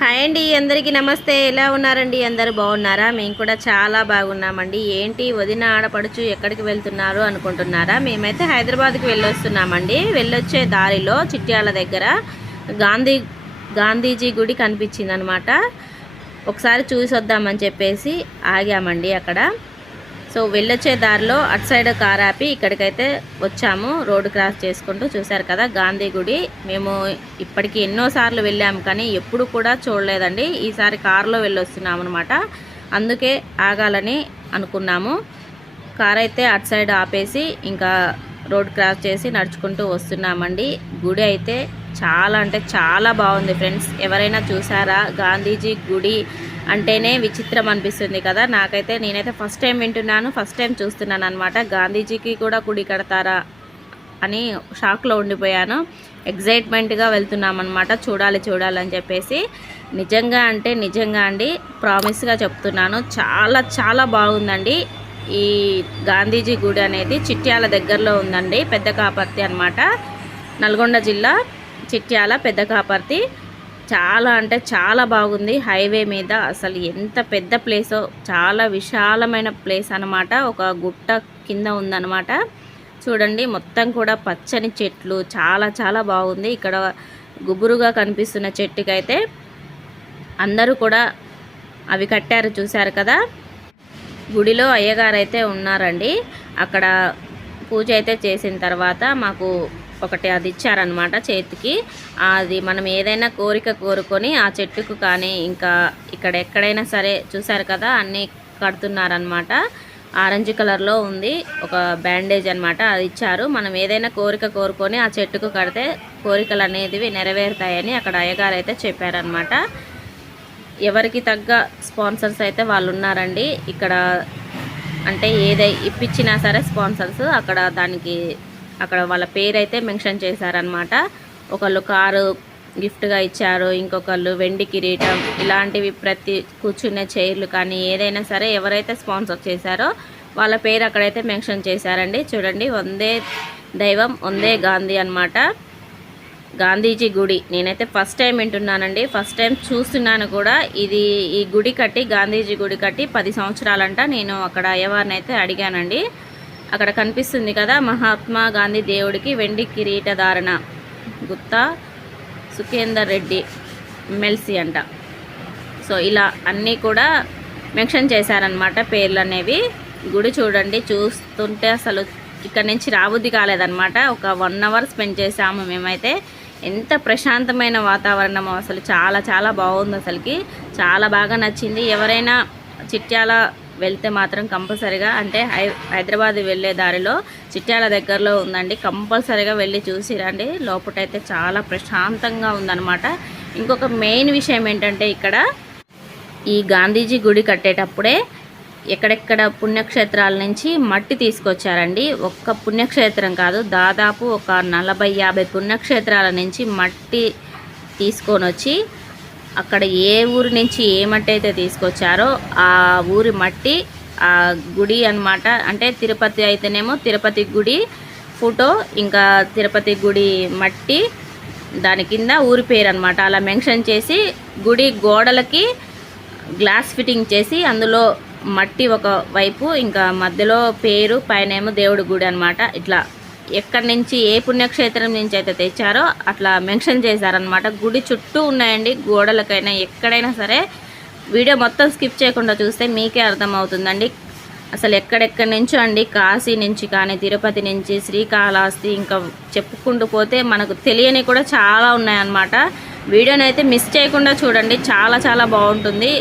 Hi అండి, అందరికీ నమస్తే. ఎలా ఉన్నారండి? అందరూ బాగున్నారా? మేము కూడా చాలా బాగున్నామండి. ఏంటి వదిన ఆడపడుచు ఎక్కడికి వెళ్తున్నారు అనుకుంటున్నారా? మేమైతే హైదరాబాద్కి వెళ్ళొస్తున్నామండి. వెళ్ళొచ్చే దారిలో చిట్యాల దగ్గర గాంధీజీ గుడి కనిపించింది అనమాట. ఒకసారి చూసి వద్దామని చెప్పేసి ఆగామండి అక్కడ. సో వెళ్ళొచ్చే దారిలో అటు సైడ్ కార్ ఆపి ఇక్కడికైతే వచ్చాము. రోడ్డు క్రాస్ చేసుకుంటూ. చూశారు కదా గాంధీ గుడి. మేము ఇప్పటికి ఎన్నోసార్లు వెళ్ళాము కానీ ఎప్పుడు కూడా చూడలేదండి. ఈసారి కారులో వెళ్ళొస్తున్నాము అనమాట. అందుకే ఆగాలని అనుకున్నాము. కార్ అయితే అటు సైడ్ ఆపేసి ఇంకా రోడ్ క్రాస్ చేసి నడుచుకుంటూ వస్తున్నామండి. గుడి అయితే చాలా అంటే చాలా బాగుంది ఫ్రెండ్స్. ఎవరైనా చూసారా? గాంధీజీ గుడి అంటేనే విచిత్రం అనిపిస్తుంది కదా. నేనైతే ఫస్ట్ టైం వింటున్నాను, ఫస్ట్ టైం చూస్తున్నాను అనమాట. గాంధీజీకి కూడా గుడి కడతారా అని షాక్లో ఉండిపోయాను. ఎగ్జైట్మెంట్గా వెళ్తున్నామన్నమాట. చూడాలని చెప్పేసి. నిజంగా అంటే నిజంగా అండి, ప్రామిస్గా చెప్తున్నాను, చాలా చాలా బాగుందండి. ఈ గాంధీజీ గుడి అనేది చిట్యాల దగ్గరలో ఉందండి. పెద్ద కాపర్తి అనమాట. నల్గొండ జిల్లా చిట్యాల పెద్ద కాపర్తి. చాలా అంటే చాలా బాగుంది. హైవే మీద అసలు ఎంత పెద్ద ప్లేసో, చాలా విశాలమైన ప్లేస్ అనమాట. ఒక గుట్ట కింద ఉందన్నమాట. చూడండి మొత్తం కూడా పచ్చని చెట్లు, చాలా చాలా బాగుంది. ఇక్కడ గుబురుగా కనిపిస్తున్న చెట్టుకైతే అందరూ కూడా అవి కట్టారు. చూశారు కదా. గుడిలో అయ్యగారు అయితే ఉన్నారండి. అక్కడ పూజ అయితే చేసిన తర్వాత మాకు ఒకటి అది ఇచ్చారనమాట చేతికి. అది మనం ఏదైనా కోరిక కోరుకొని ఆ చెట్టుకు కానీ ఇంకా ఇక్కడ ఎక్కడైనా సరే, చూసారు కదా అన్నీ కడుతున్నారనమాట. ఆరెంజ్ కలర్లో ఉంది ఒక బ్యాండేజ్ అనమాట. అది ఇచ్చారు. మనం ఏదైనా కోరిక కోరుకొని ఆ చెట్టుకు కడితే కోరికలు అనేవి నెరవేరుతాయని అక్కడ అయ్యగారు అయితే చెప్పారనమాట. ఎవరికి తగ్గ స్పాన్సర్స్ అయితే వాళ్ళు ఉన్నారండి ఇక్కడ. అంటే ఇప్పించినా సరే స్పాన్సర్స్ అక్కడ వాళ్ళ పేరు అయితే మెన్షన్ చేశారనమాట. ఒకళ్ళు కారు గిఫ్ట్గా ఇచ్చారు, ఇంకొకళ్ళు వెండి కిరీటం, ఇలాంటివి ప్రతి కూర్చునే చైర్లు కానీ ఏదైనా సరే ఎవరైతే స్పాన్సర్ చేశారో వాళ్ళ పేరు అక్కడైతే మెన్షన్ చేశారండి. చూడండి, వందే దైవం వందే గాంధీ అనమాట. గాంధీజీ గుడి నేనైతే ఫస్ట్ టైం వింటున్నానండి, ఫస్ట్ టైం చూస్తున్నాను కూడా. ఈ గుడి కట్టి, గాంధీజీ గుడి కట్టి 10 సంవత్సరాలంట. నేను అక్కడ అయ్యవారిని అయితే అడిగానండి. అక్కడ కనిపిస్తుంది కదా మహాత్మా గాంధీ దేవుడికి వెండి కిరీట ధారణ, గుత్తా సుఖేందర్ రెడ్డి ఎమ్మెల్సీ అంట. సో ఇలా అన్నీ కూడా మెన్షన్ చేశారనమాట పేర్లు అనేవి. గుడి చూడండి, చూస్తుంటే అసలు ఇక్కడ నుంచి రాబుద్ది కాలేదన్నమాట. ఒక 1 అవర్ స్పెండ్ చేసాము మేమైతే. ఎంత ప్రశాంతమైన వాతావరణం, అసలు చాలా చాలా బాగుంది. అసలుకి చాలా బాగా నచ్చింది. ఎవరైనా చిట్యాల వెళ్తే మాత్రం కంపల్సరిగా, అంటే హైదరాబాద్ వెళ్ళే దారిలో చిట్యాల దగ్గరలో ఉందండి, కంపల్సరిగా వెళ్ళి చూసి రండి. లోపటైతే చాలా ప్రశాంతంగా ఉందన్నమాట. ఇంకొక మెయిన్ విషయం ఏంటంటే ఇక్కడ ఈ గాంధీజీ గుడి కట్టేటప్పుడే ఎక్కడెక్కడ పుణ్యక్షేత్రాల నుంచి మట్టి తీసుకొచ్చారండి. ఒక్క పుణ్యక్షేత్రం కాదు, దాదాపు ఒక 40-50 పుణ్యక్షేత్రాల నుంచి మట్టి తీసుకొని వచ్చి అక్కడ ఏ ఊరి నుంచి ఏ మట్టి అయితే తీసుకొచ్చారో ఆ ఊరి మట్టి ఆ గుడి అన్నమాట. అంటే తిరుపతి అయితేనేమో తిరుపతి గుడి ఫోటో, ఇంకా తిరుపతి గుడి మట్టి, దాని కింద ఊరి పేరు అనమాట. అలా మెన్షన్ చేసి గుడి గోడలకి గ్లాస్ ఫిట్టింగ్ చేసి అందులో మట్టి ఒక వైపు, ఇంకా మధ్యలో పేరు, పైనేమో దేవుడి గుడి అనమాట. ఇట్లా ఎక్కడి నుంచి ఏ పుణ్యక్షేత్రం నుంచి అయితే తెచ్చారో అట్లా మెన్షన్ చేశారనమాట. గుడి చుట్టూ ఉన్నాయండి గోడలకైనా ఎక్కడైనా సరే. వీడియో మొత్తం స్కిప్ చేయకుండా చూస్తే మీకే అర్థమవుతుందండి. అసలు ఎక్కడెక్కడి నుంచో అండి, కాశీ నుంచి కానీ, తిరుపతి నుంచి, శ్రీకాళహస్తి, ఇంకా చెప్పుకుంటూ పోతే మనకు తెలియని కూడా చాలా ఉన్నాయన్నమాట. వీడియోని అయితే మిస్ చేయకుండా చూడండి, చాలా చాలా బాగుంటుంది.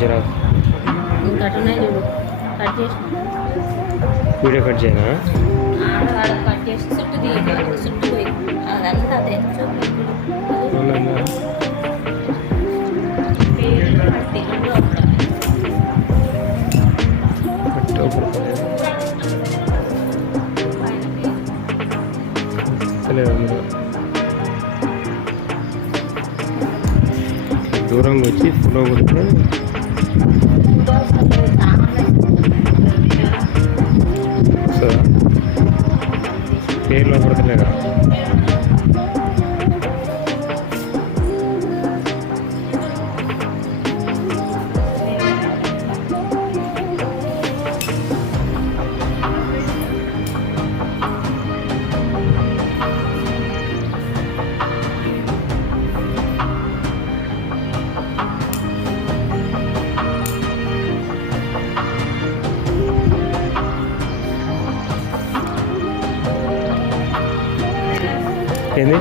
జిరాక్స్ ఇంకా అటున్నాయి చూడు, కట్ చేసి వీడియో కట్ చేయనా? ఆడ కట్ చేసి చుట్టూ తీయాలి, చుట్టూ పోయి అదంతా తెచ్చు పేరు పట్టి రెండు దూరంగా వచ్చి ఫోటో కొడితే వస్తుందా? పేర్లో పడతలేదా? ఏంది?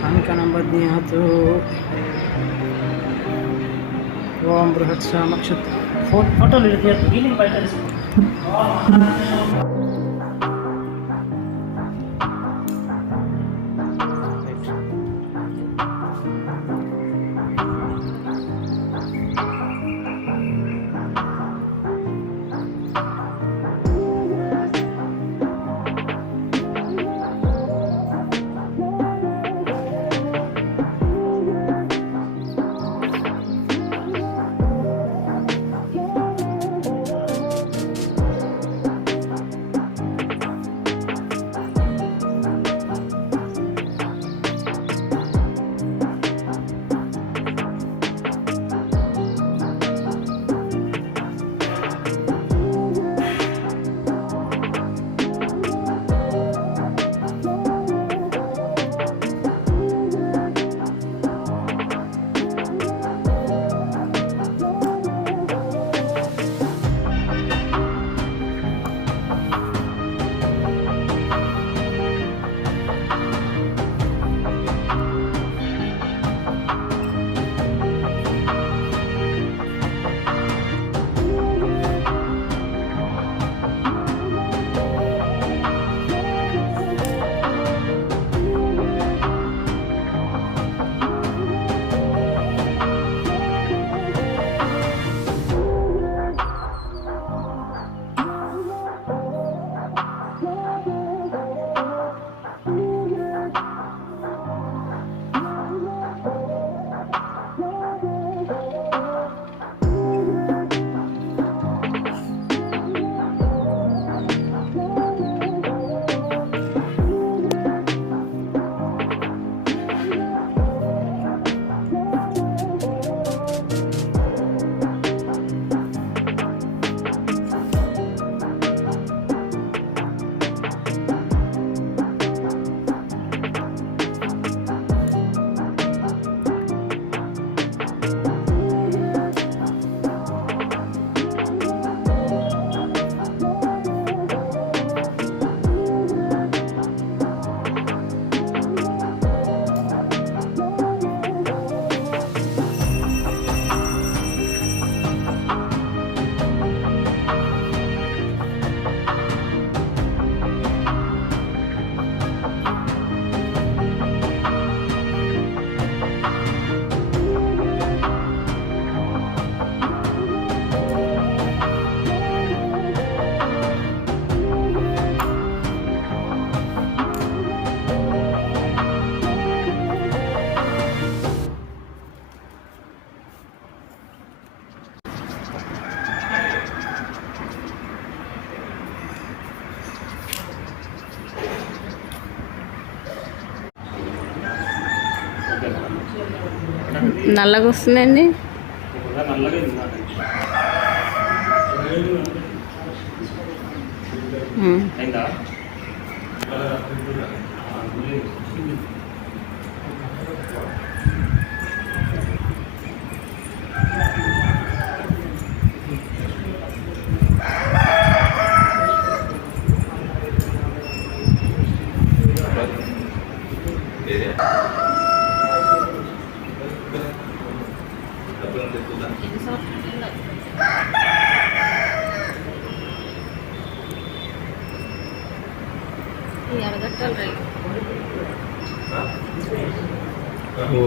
कानिकनबध्नीयात् ओम बृहत् नक्षत्र फोटो गिलिंग बैठे నల్లగా వస్తుందండి. ఓ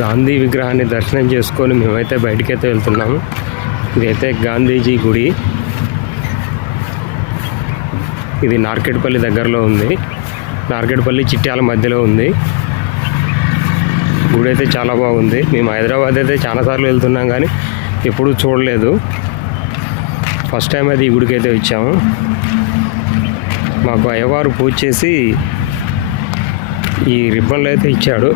గాంధీ విగ్రహాన్ని దర్శనం చేసుకొని మేమైతే బయటికైతే వెళ్తున్నాము. ఇదైతే గాంధీజీ గుడి. ఇది నార్కెట్పల్లి దగ్గరలో ఉంది. నార్కెట్పల్లి చిట్యాల మధ్యలో ఉంది. గుడి అయితే చాలా బాగుంది. మేము హైదరాబాద్ అయితే చాలాసార్లు వెళ్తున్నాం కానీ ఎప్పుడూ చూడలేదు. ఫస్ట్ టైం అయితే ఈ గుడికి అయితే వచ్చాము. మాకు అయ్యవారు పూజ చేసి ఈ రిబ్బన్లు అయితే ఇచ్చాడు.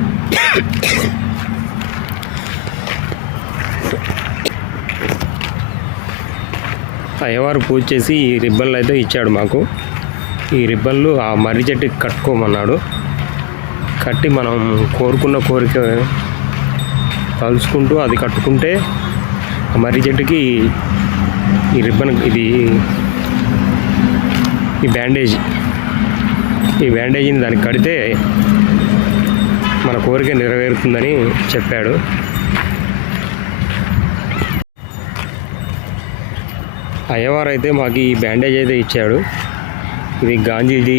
అయ్యవారు పూజ చేసి ఈ రిబ్బన్లు అయితే ఇచ్చాడు మాకు. ఈ రిబ్బన్లు ఆ మర్రి చెట్టుకి కట్టుకోమన్నాడు. కట్టి మనం కోరుకున్న కోరిక తలుచుకుంటూ అది కట్టుకుంటే ఆ మర్రి చెట్టుకి ఈ రిబ్బన్ ఈ బ్యాండేజీని దానికి కడితే మన కోరిక నెరవేరుతుందని చెప్పాడు. అయ్యవారు అయితే మాకు ఈ బ్యాండేజ్ అయితే ఇచ్చాడు. ఇది గాంధీజీ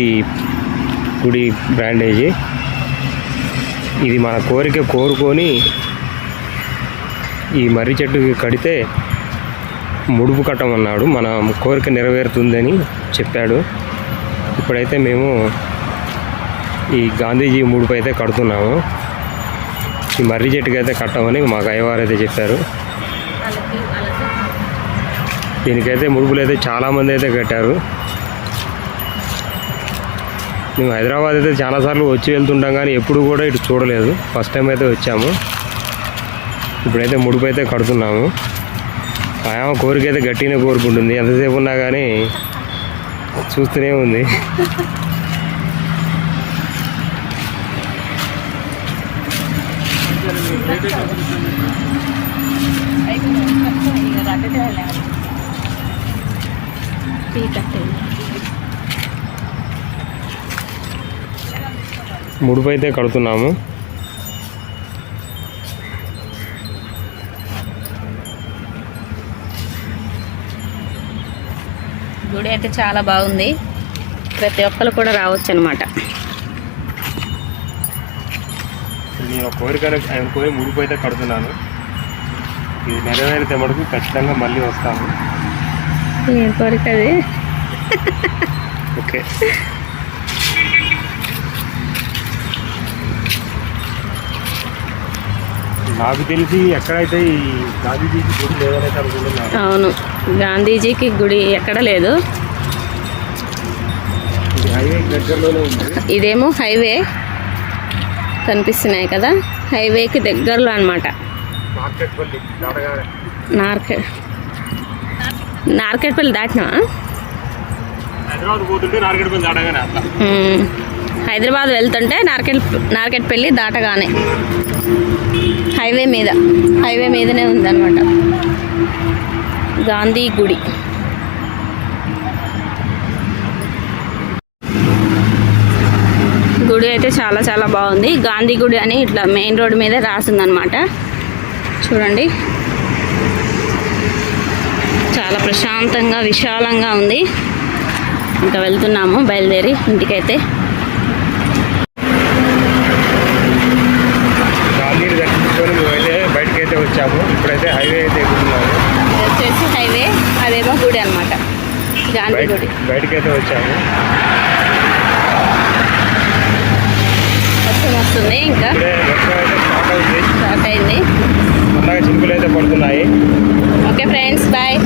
గుడి బ్యాండేజీ. ఇది మన కోరిక కోరుకొని ఈ మర్రి చెట్టుకి కడితే ముడుపు కట్టమన్నాడు. మన కోరిక నెరవేరుతుందని చెప్పాడు. ఇప్పుడైతే మేము ఈ గాంధీజీ ముడుపు అయితే కడుతున్నాము. ఈ మర్రి చెట్టుకి అయితే కట్టమని మాకు అయ్యవారు అయితే చెప్పారు. దీనికైతే ముడుపులు అయితే చాలామంది అయితే కట్టారు. మేము హైదరాబాద్ అయితే చాలాసార్లు వచ్చి వెళ్తుంటాం కానీ ఎప్పుడు కూడా ఇటు చూడలేదు. ఫస్ట్ టైం అయితే వచ్చాము. ఇప్పుడైతే ముడుపు అయితే కడుతున్నాము. ఆయా కోరిక అయితే గట్టిగానే కోరుకుంటుంది. ఎంతసేపు ఉన్నా కానీ చూస్తూనే ఉంది. ముడుపు అయితే కడుతున్నాము. గుడి అయితే చాలా బాగుంది. ప్రతి ఒక్కరు కూడా రావచ్చు అనమాట. నేను ఆయన కోరి ముడుపు అయితే కడుతున్నాను. ఇది నెరవేరితే మటుకు ఖచ్చితంగా మళ్ళీ వస్తాము. ఏం కోరిక అది? ఓకే. నాకు తెలిసి ఎక్కడైతే ఈ గాంధీజీకి గుడి లేదనైతే అనుకుంటున్నాను. అవును, గాంధీజీకి గుడి ఎక్కడ లేదు. హైవే దగ్గరలోనే ఉంది. ఇదేమో హైవే కనిపిస్తున్నాయి కదా, హైవేకి దగ్గరలో అనమాట. నార్కెట్పల్లి దాటినా హైదరాబాద్ పోతుంటే నార్కెట్పల్లి దాటగానే అట్లా. హైదరాబాద్ వెళ్తుంటే నార్కెట్పల్లి దాటగానే హైవే మీదనే ఉందన్నమాట గాంధీ గుడి. గుడి అయితే చాలా చాలా బాగుంది. గాంధీ గుడి అని ఇట్లా మెయిన్ రోడ్ మీదే రాసిందనమాట. చూడండి, చాలా ప్రశాంతంగా విశాలంగా ఉంది. ఇంకా వెళ్తున్నాము బయలుదేరి ఇంటికైతే. గాంధీని దర్శించుకొని మేమైతే బయటకైతే వచ్చాము. ఇప్పుడైతే హైవే అయితే ఎక్కుతున్నాము. ఇది వచ్చేసి హైవే, అదేమో గుడి అనమాట, గాంధీ గుడి. బయటకైతే వచ్చాము. వర్షం వస్తుంది, ఇంకా వర్షం అయితే స్టార్ట్ అయింది. అలాగే చినుకులు అయితే పడుతున్నాయి. Okay friends, bye.